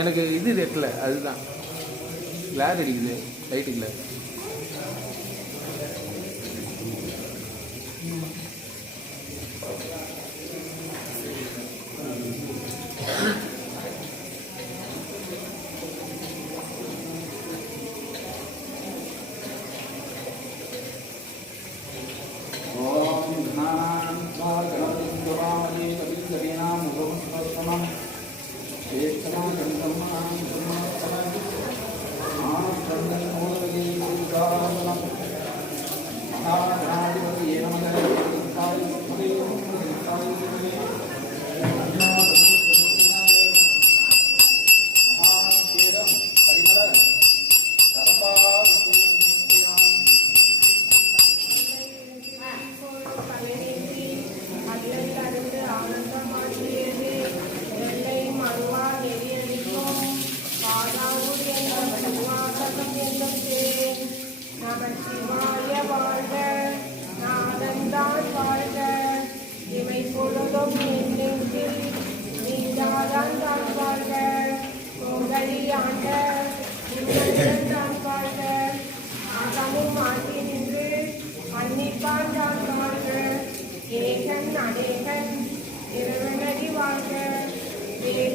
எனக்கு இது ரெட்டில் அதுதான். கிளார் அடிக்குது லைட்டு இல்லை.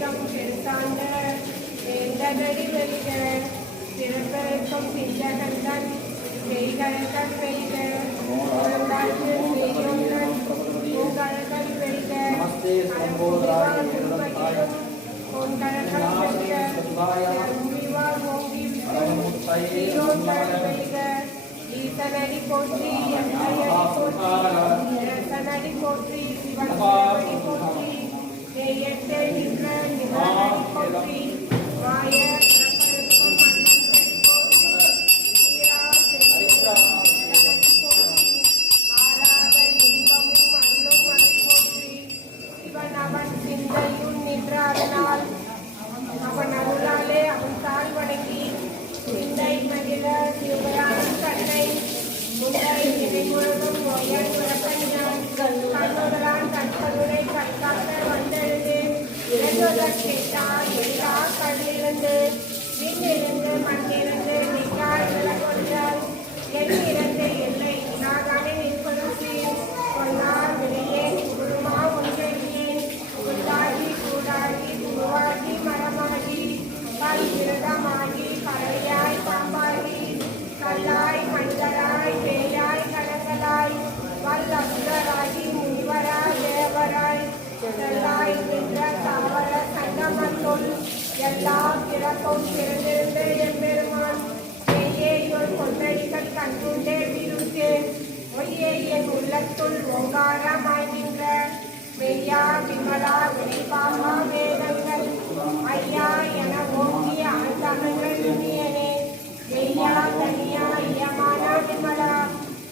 இடம் பெருத்தாண்ட எந்தகடி வெளிக பிறப்பெருக்கம் பிஞ்சகந்தன் மெய்கழகன் வெளிக குழந்தாண்டு மெய்யொங்கன் பூங்கழகன் நிலையத்தை நின்ற நிவாரணிக்கும் நீயே என் உள்ளத்துள் ஓங்காரமாய் நின்ற மெய்யா விமலா விளைபாமா வேதங்கள். ஐயா என ஓங்கிய அந்தகங்கள் இனியனே மெய்யா தனியா இயமான விமலா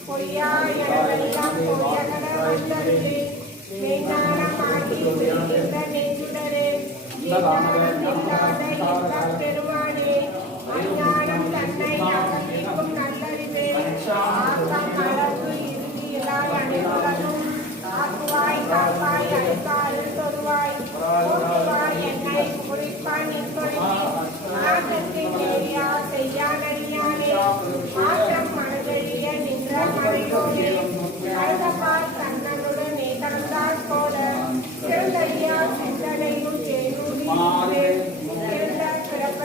பொய்யா எனவெல்லாம் பொய்யகன வந்தருளே மெய்ஞானமாகி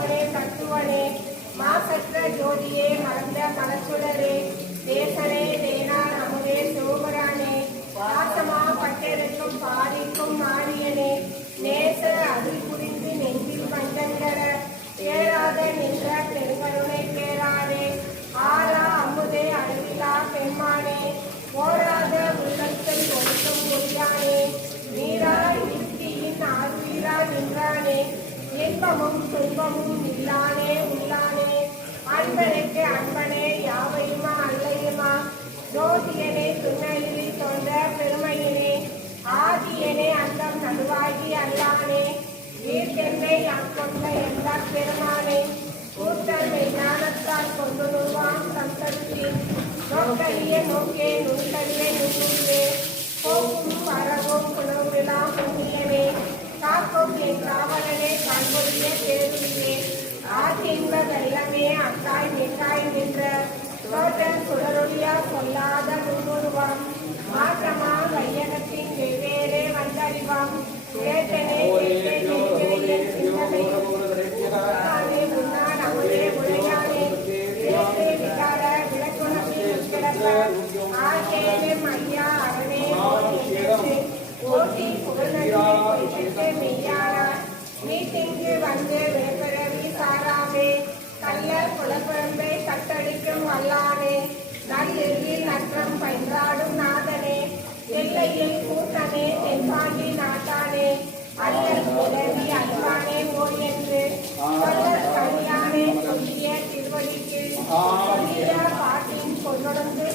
ஆண்டவரே தத்துவனே மாசற்ற ஜோதியே மறந்த கலச்சுடரே தேசனே தேனா நமுதே சிவபுரானே வாசமா பட்டெடுக்கும் பாதிக்கும் மாரியனே நேச அதில் புரிந்து நெஞ்சில் பண்டங்கர தேராத நெ இன்பமும் துன்பமும் இல்லானே உள்ளானே அன்பனுக்கு அன்பனே யாவையுமா அல்லையுமா? ஜோதியனே துணையில் தோன்ற பெருமையினே. ஆதியனே அந்தம் நடுவாகி அல்லானே. வீட்டென்னை அக்கொண்ட எந்த பெருமானே? கூட்டமை ஞானத்தால் கொண்டு நுவான் சந்தத்தி நோக்கரிய நோக்கே நுண்கரிய நுண்ணுள்ளே போக்கும் வரவும் குணவிழா புண்ணியனே காக்கும் என் காவலனே கண்பொழிய தேர்விலே ஆதின்ப வெள்ளமே அக்காய் மிட்டாய் நின்ற தோற்றம் சுடரொழியா சொல்லாத நுண்ணுருவம் மாற்றமா வையகத்தின் வெவ்வேறே வந்தறிவம் கேட்டனே கேட்டனே அமுதே விளக்குணத்தில் புகழ்நடிகே மெய்யாரா மீட்டிங்கு வந்து விளைபிறவி சாராமே கள்ள குலப்பிழம்பை கட்டடிக்கும் வல்லானே நல்லெறியில் நற்றம் பயின்றாடும் நாதனே எல்லையில் கூட்டனே தென்பாண்டி நாட்டானே அல்லல் உதவி அன்பானே ஓய் என்று சொல்லற் கல்யாணே சொல்லிய திருவடிக்கு பாட்டின் பொன்னொடர்ந்து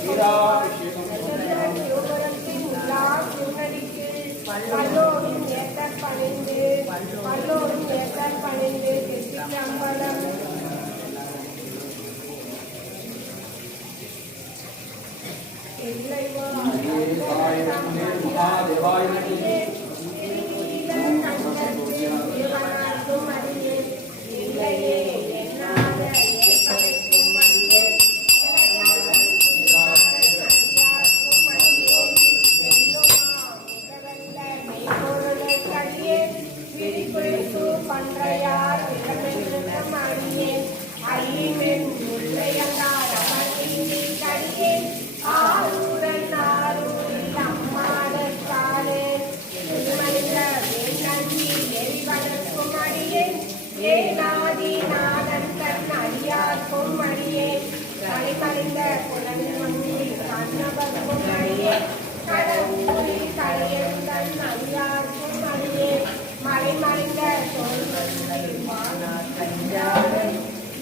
பல்லோரும் ஏத்தற் பணிந்து திருச்சிற்றம்பலம் பன்றையார்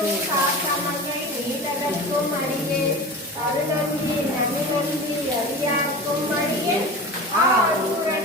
பொருளும் காத்தமங்கை நீததற்கும் அடியே அருளந்தி நனிமொந்தி அடியார்க்கும் அடியே Aarooran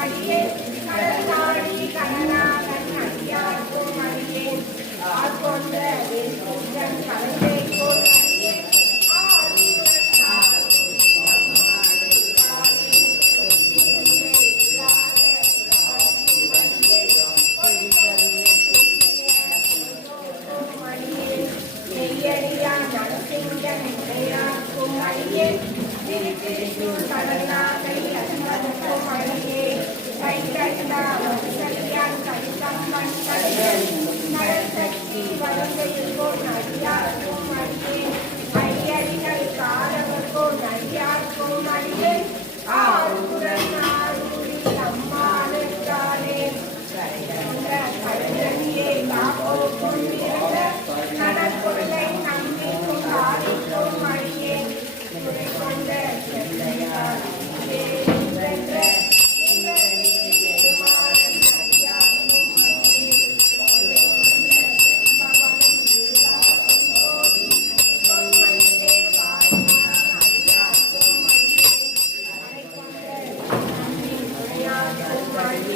party.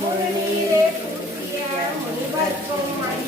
Mulire, Mulire, Mulire, Mulire, Mulire, Mulire, Mulire,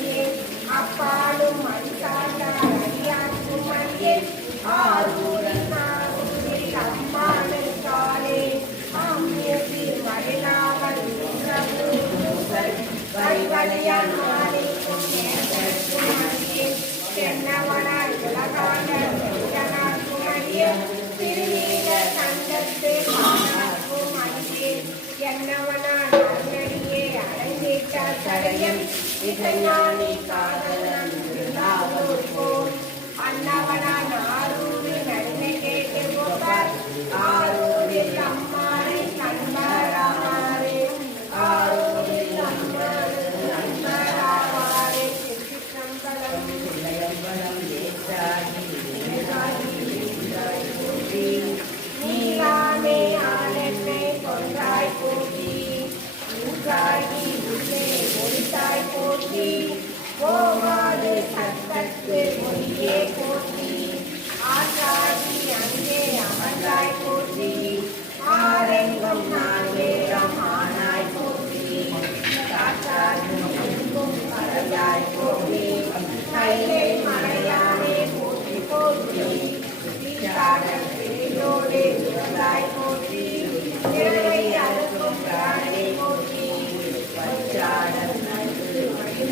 சடையம் இதனானே காதல் அன்று நாவல் போல் அன்னவனான ஆறு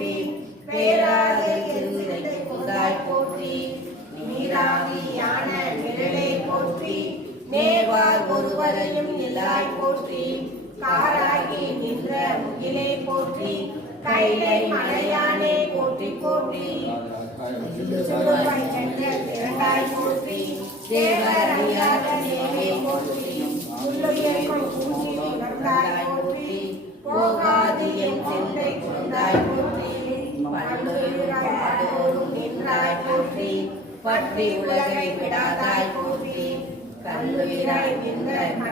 போற்றி. பேராத திருவிதை புதாய் போற்றி. நீராவியான நிழலை போற்றி. நேர்வார் ஒருவரையும் இல்லாய் போற்றி. காராகி நின்ற முகிலை போற்றி. கைலை மலையானே போற்றி போற்றி. திரண்டாய் போகாது என் செந்தை குழந்தாய் போற்றி. நின்றாய் போற்றி பற்றி உலகை விடாதாய் போற்றி கல்லுயிராய் நின்ற